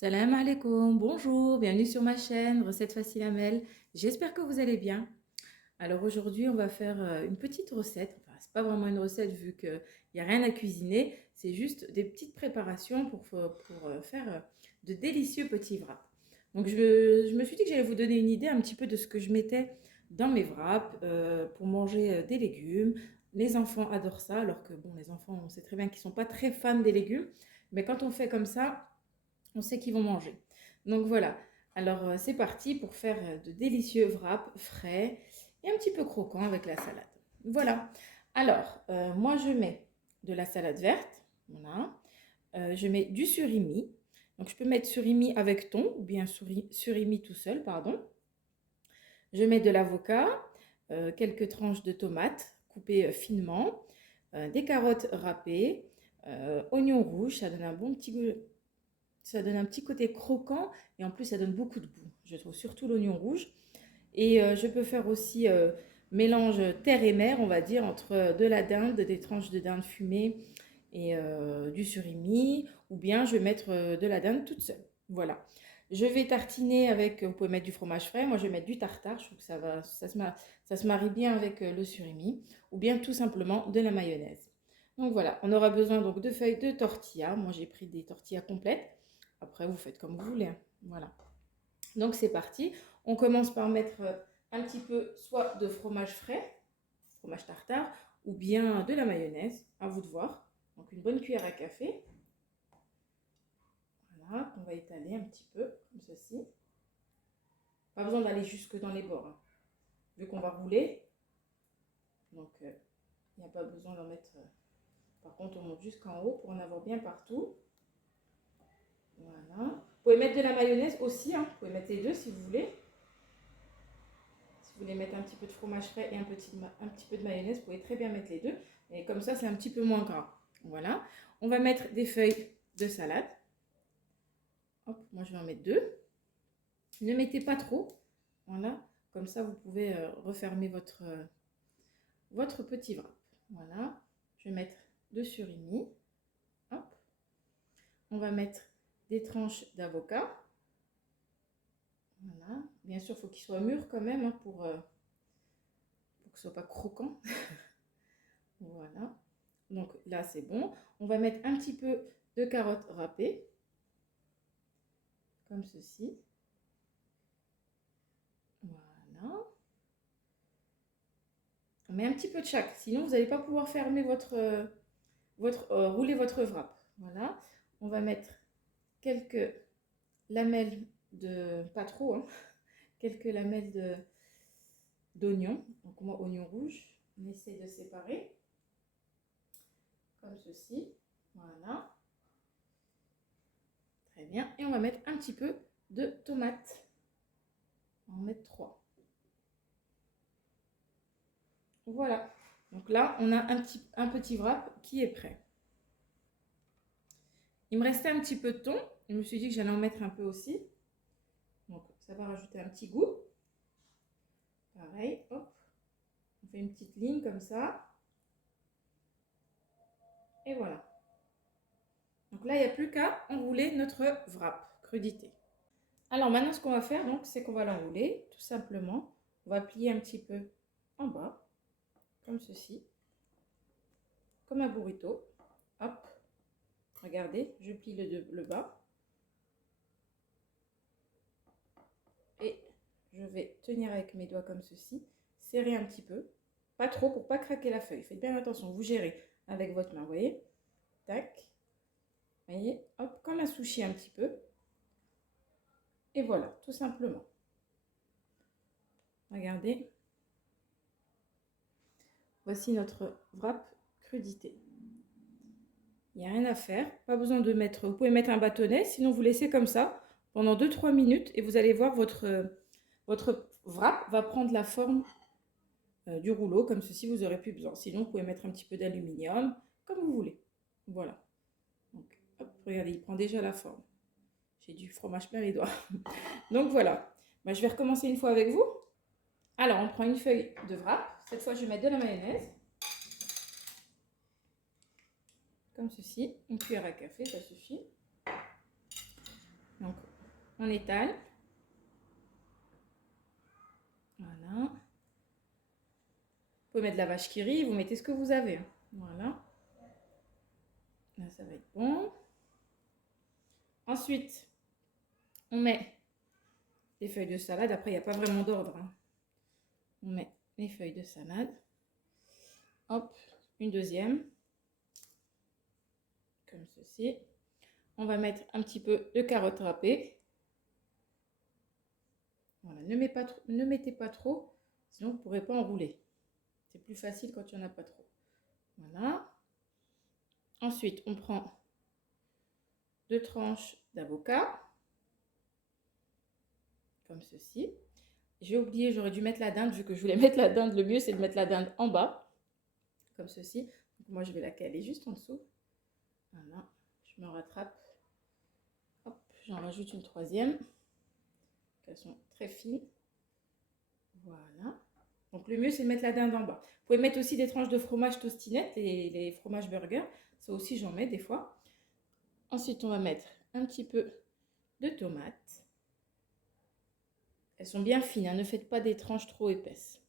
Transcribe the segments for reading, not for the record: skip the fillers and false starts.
Salam alaikum, bonjour, bienvenue sur ma chaîne Recette Facile Amel. J'espère que vous allez bien. Alors aujourd'hui, on va faire une petite recette. Enfin, c'est pas vraiment une recette vu qu'il n'y a rien à cuisiner. C'est juste des petites préparations pour faire de délicieux petits wraps. Donc je me suis dit que j'allais vous donner une idée un petit peu de ce que je mettais dans mes wraps pour manger des légumes. Les enfants adorent ça, alors que bon, les enfants, on sait très bien qu'ils sont pas très fans des légumes. Mais quand on fait comme ça, on sait qu'ils vont manger. Donc voilà, alors c'est parti pour faire de délicieux wraps frais et un petit peu croquants avec la salade. Voilà, alors moi je mets de la salade verte, voilà. Je mets du surimi, donc je peux mettre surimi avec thon ou bien surimi tout seul, pardon. Je mets de l'avocat, quelques tranches de tomates coupées finement, des carottes râpées, oignons rouges, ça donne un bon petit goût, ça donne un petit côté croquant et en plus ça donne beaucoup de goût. Je trouve surtout l'oignon rouge. Et je peux faire aussi mélange terre et mer, on va dire, entre de la dinde, des tranches de dinde fumée et du surimi, ou bien je vais mettre de la dinde toute seule. Voilà. Je vais tartiner avec, vous pouvez mettre du fromage frais, moi je vais mettre du tartare, je trouve que ça se marie bien avec le surimi, ou bien tout simplement de la mayonnaise. Donc voilà, on aura besoin donc de feuilles de tortilla, moi j'ai pris des tortillas complètes, après vous faites comme vous voulez, hein. Voilà. Donc c'est parti. On commence par mettre un petit peu soit de fromage frais, fromage tartare, ou bien de la mayonnaise, à vous de voir. Donc une bonne cuillère à café. Voilà, on va étaler un petit peu, comme ceci. Pas besoin d'aller jusque dans les bords, hein. Vu qu'on va rouler, donc il n'y a pas besoin d'en mettre. Par contre, on monte jusqu'en haut pour en avoir bien partout. Voilà. Vous pouvez mettre de la mayonnaise aussi, hein. Vous pouvez mettre les deux si vous voulez. Si vous voulez mettre un petit peu de fromage frais et un petit peu de mayonnaise, vous pouvez très bien mettre les deux. Et comme ça, c'est un petit peu moins gras. Voilà. On va mettre des feuilles de salade. Hop, moi, je vais en mettre deux. Ne mettez pas trop. Voilà. Comme ça, vous pouvez refermer votre petit wrap. Voilà. Je vais mettre de surimi. Hop. On va mettre des tranches d'avocat. Voilà. Bien sûr, il faut qu'il soit mûr quand même, hein, pour que ce soit pas croquant. Voilà. Donc là, c'est bon. On va mettre un petit peu de carottes râpées, comme ceci. Voilà. On met un petit peu de chaque, sinon vous n'allez pas pouvoir fermer rouler votre wrap. Voilà. On va mettre quelques lamelles de, pas trop, hein, quelques lamelles d'oignon. Donc moi, oignon rouge. On essaie de séparer, comme ceci. Voilà. Très bien. Et on va mettre un petit peu de tomates. On va en mettre 3. Voilà. Donc là, on a un petit wrap qui est prêt. Il me restait un petit peu de thon. Je me suis dit que j'allais en mettre un peu aussi. Donc ça va rajouter un petit goût. Pareil, hop. On fait une petite ligne comme ça. Et voilà. Donc là, il n'y a plus qu'à enrouler notre wrap crudité. Alors maintenant, ce qu'on va faire, donc, c'est qu'on va l'enrouler, tout simplement. On va plier un petit peu en bas, comme ceci, comme un burrito. Hop. Regardez, je plie le bas. Et je vais tenir avec mes doigts comme ceci, serrer un petit peu, pas trop pour pas craquer la feuille. Faites bien attention, vous gérez avec votre main, vous voyez. Tac, vous voyez, hop, comme un sushi un petit peu. Et voilà, tout simplement. Regardez. Voici notre wrap crudité. Il n'y a rien à faire, pas besoin de mettre, vous pouvez mettre un bâtonnet, sinon vous laissez comme ça pendant 2-3 minutes et vous allez voir votre wrap va prendre la forme du rouleau, comme ceci, vous aurez plus besoin. Sinon, vous pouvez mettre un petit peu d'aluminium, comme vous voulez. Voilà. Donc, hop, regardez, il prend déjà la forme. J'ai du fromage plein les doigts. Donc voilà. Bah, je vais recommencer une fois avec vous. Alors, on prend une feuille de wrap. Cette fois, je vais mettre de la mayonnaise. Comme ceci. Une cuillère à café, ça suffit. Donc, on étale. Voilà. Vous pouvez mettre de la vache qui rit, vous mettez ce que vous avez. Voilà. Là, ça va être bon. Ensuite, on met les feuilles de salade. Après, il n'y a pas vraiment d'ordre. On met les feuilles de salade. Hop, une deuxième. Comme ceci. On va mettre un petit peu de carottes râpées. Voilà, ne mettez pas trop, sinon vous ne pourrez pas enrouler. C'est plus facile quand il n'y en a pas trop. Voilà. Ensuite, on prend 2 tranches d'avocat. Comme ceci. J'ai oublié, j'aurais dû mettre la dinde, vu que je voulais mettre la dinde. Le mieux, c'est de mettre la dinde en bas. Comme ceci. Donc, moi, je vais la caler juste en dessous. Voilà. Je me rattrape. Hop, j'en rajoute une troisième. Elles sont très fines. Voilà. Donc le mieux, c'est de mettre la dinde en bas. Vous pouvez mettre aussi des tranches de fromage tostinette, les fromages burger. Ça aussi, j'en mets des fois. Ensuite, on va mettre un petit peu de tomates. Elles sont bien fines, hein, ne faites pas des tranches trop épaisses.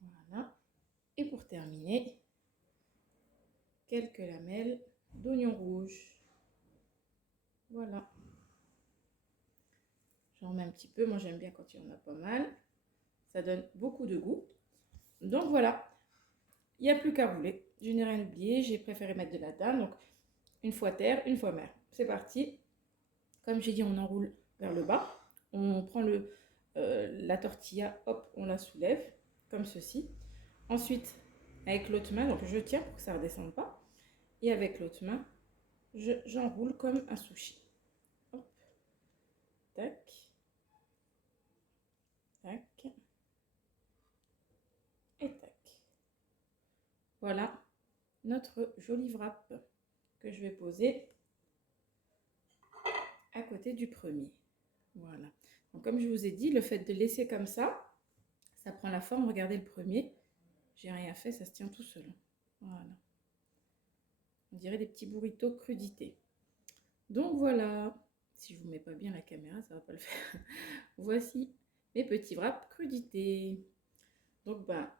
Voilà. Et pour terminer, quelques lamelles d'oignon rouge. Voilà. J'en mets un petit peu. Moi, j'aime bien quand il y en a pas mal. Ça donne beaucoup de goût. Donc voilà. Il n'y a plus qu'à rouler. Je n'ai rien oublié. J'ai préféré mettre de la dinde. Donc, une fois terre, une fois mer. C'est parti. Comme j'ai dit, on enroule vers le bas. On prend la tortilla, hop, on la soulève, comme ceci. Ensuite, avec l'autre main, donc je tiens pour que ça ne redescende pas. Et avec l'autre main, j'enroule comme un sushi. Hop. Tac. Tac. Et tac. Voilà notre joli wrap que je vais poser à côté du premier. Voilà. Donc, comme je vous ai dit, le fait de laisser comme ça prend la forme. Regardez le premier. J'ai rien fait, ça se tient tout seul. Voilà. On dirait des petits burritos crudités. Donc voilà. Si je vous mets pas bien la caméra, ça va pas le faire. Voici mes petits wraps crudités. Donc ben,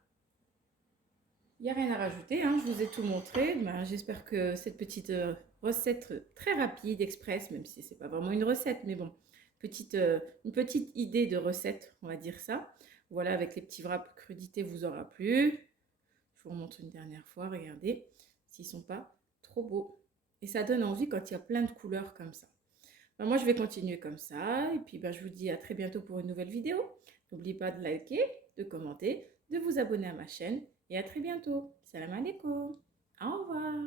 il n'y a rien à rajouter, hein. Je vous ai tout montré. Ben, j'espère que cette petite recette très rapide, express, même si c'est pas vraiment une recette, mais bon, une petite idée de recette, on va dire ça. Voilà, avec les petits wraps crudités, vous aura plu. Je vous remontre une dernière fois, regardez, s'ils sont pas trop beaux. Et ça donne envie quand il y a plein de couleurs comme ça. Ben, moi, je vais continuer comme ça. Et puis, ben, je vous dis à très bientôt pour une nouvelle vidéo. N'oubliez pas de liker, de commenter, de vous abonner à ma chaîne. Et à très bientôt. Salam alaikum. Au revoir.